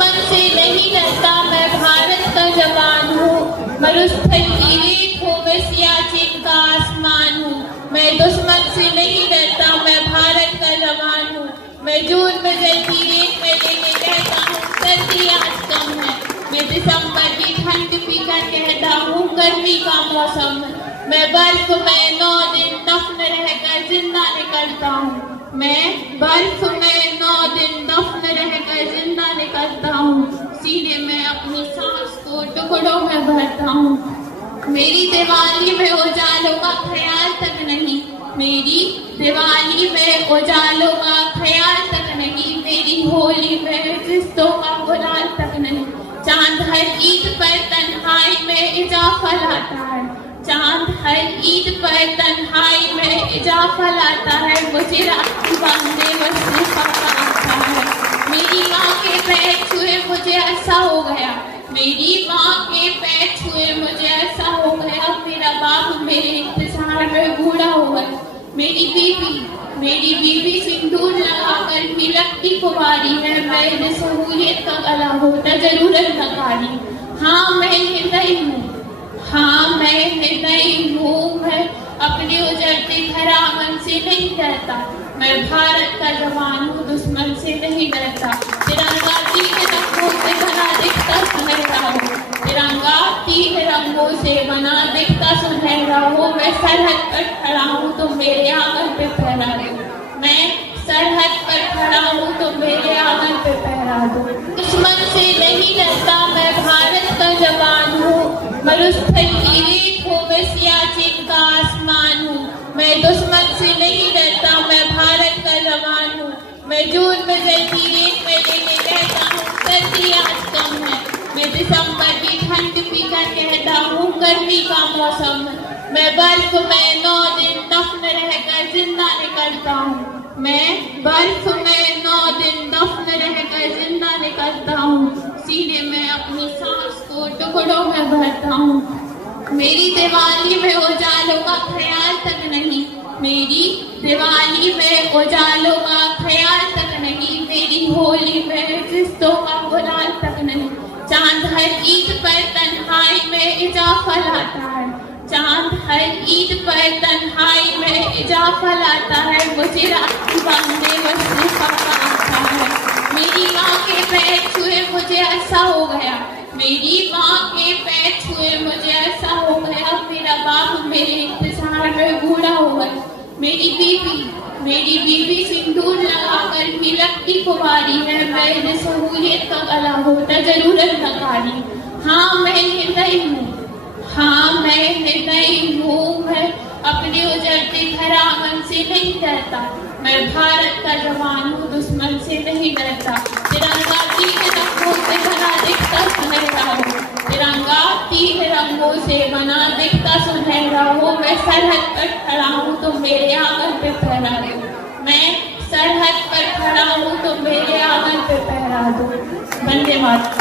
दुश्मन से नहीं डरता, मैं भारत का जवान हूँ। मरुस्थल की रेत हूँ, मैं सियाचिन का आसमान हूँ। मैं दुश्मन से नहीं डरता, मैं भारत का जवान हूँ। मैं जून में जलती रेत में लेके कहता हूँ सर्दी आज कम है। मैं दिसंबर की ठंड पीकर कहता हूँ गर्मी का मौसम है। मैं बर्फ में 9 दिन दफन रहकर जिंदा निकलता हूँ। मैं बर्फ में 9 दिन दफन रहकर जिंदा निकलता हूँ। सीने में अपनी सांस को टुकड़ों में भरता हूँ। मेरी दिवाली में उजालों का ख्याल तक नहीं, मेरी दिवाली में उजालों का ख्याल तक नहीं, मेरी होली में रिश्तों का गुलाल तक नहीं। चांद हर ईद पर तन्हाई में इजाफा लाता है, चांद हर ईद पर तन्हाई में इजाफा लाता है। मुझे राखी बांधने वजीफा आता है। मेरी माँ के पैर छुए मुझे ऐसा हो गया, मेरी माँ के पैर छुए मुझे ऐसा हो गया। मेरा बाप मेरे इंतजार में बूढ़ा हो गया। मेरी बीवी सिंदूर लगाकर भी रखती कुंवारी है। मैं सहूलियत का गला होता जरूरत नकारी। हाँ मैं निर्दयी हूँ, हाँ मैं निर्दयी हूँ। मैं अपने उजड़ते घर आंगन से नहीं डरता, मैं भारत का जवान हूँ, दुश्मन से नहीं डरता। तिरंगा 3 रंगों से बना दिखता सुनहरा हो, तिरंगा 3 रंगों से बना दिखता सुनहरा हो। मैं सरहद पर खड़ा हूँ तो मेरे आंगन पे पहरा दो, मैं सरहद पर खड़ा हूँ तो मेरे आंगन पे पहरा दो। दुश्मन से नहीं डरता, मैं भारत का जवान हूँ। मरुस्थल की रेत हूँ, मैं सियाचिन का आसमान हूँ। मैं दुश्मन से नहीं डरता, मैं भारत का जवान हूँ। मैं जून में जलती रेत में लेके कहता हूँ सर्दी आज कम है। मैं दिसंबर की ठंड पीकर कहता हूँ गर्मी का मौसम है। मैं बर्फ में 9 दिन दफन रहकर जिंदा निकलता हूँ। मैं बर्फ में 9 दिन दफन रहकर जिंदा निकलता हूँ। सीने में अपनी सांस को टुकड़ों में भरता हूँ। मेरी दिवाली में उजालों का ख्याल तक नहीं, मेरी दिवाली में उजालों का ख्याल तक नहीं, मेरी होली में रिश्तों का गुलाल तक नहीं। चांद हर ईद पर तन्हाई में इजाफा लाता है, चांद हर ईद पर तन्हाई में इजाफा लाता है। मुझे राखी बांधने वजीफा आता है। मेरी माँ के पैर छुए मुझे ऐसा हो गया, मेरी माँ के पैर छुए मुझे ऐसा हो गया। मेरा बाप मेरे इंतजार में बूढ़ा हो गया। मेरी बीवी सिंदूर लगाकर भी रखती कुंवारी है। मैं सहूलियत का गला होता जरूरत नकारी। हाँ मैं निर्दयी हूँ, हाँ मैं निर्दयी हूँ। मैं अपने उजड़ते घर आंगन से नहीं डरता, मैं भारत का जवान हूँ, दुश्मन से नहीं डरता। तिरंगा 3 रंगों से बना दिखता सुनहरा हो, तिरंगा 3 रंगों से बना दिखता सुनहरा हो। मैं सरहद पर खड़ा हूँ तो मेरे आंगन पे पहरा दो, मैं सरहद पर खड़ा हूँ तो मेरे आंगन पे पहरा दो। वंदे मातरम।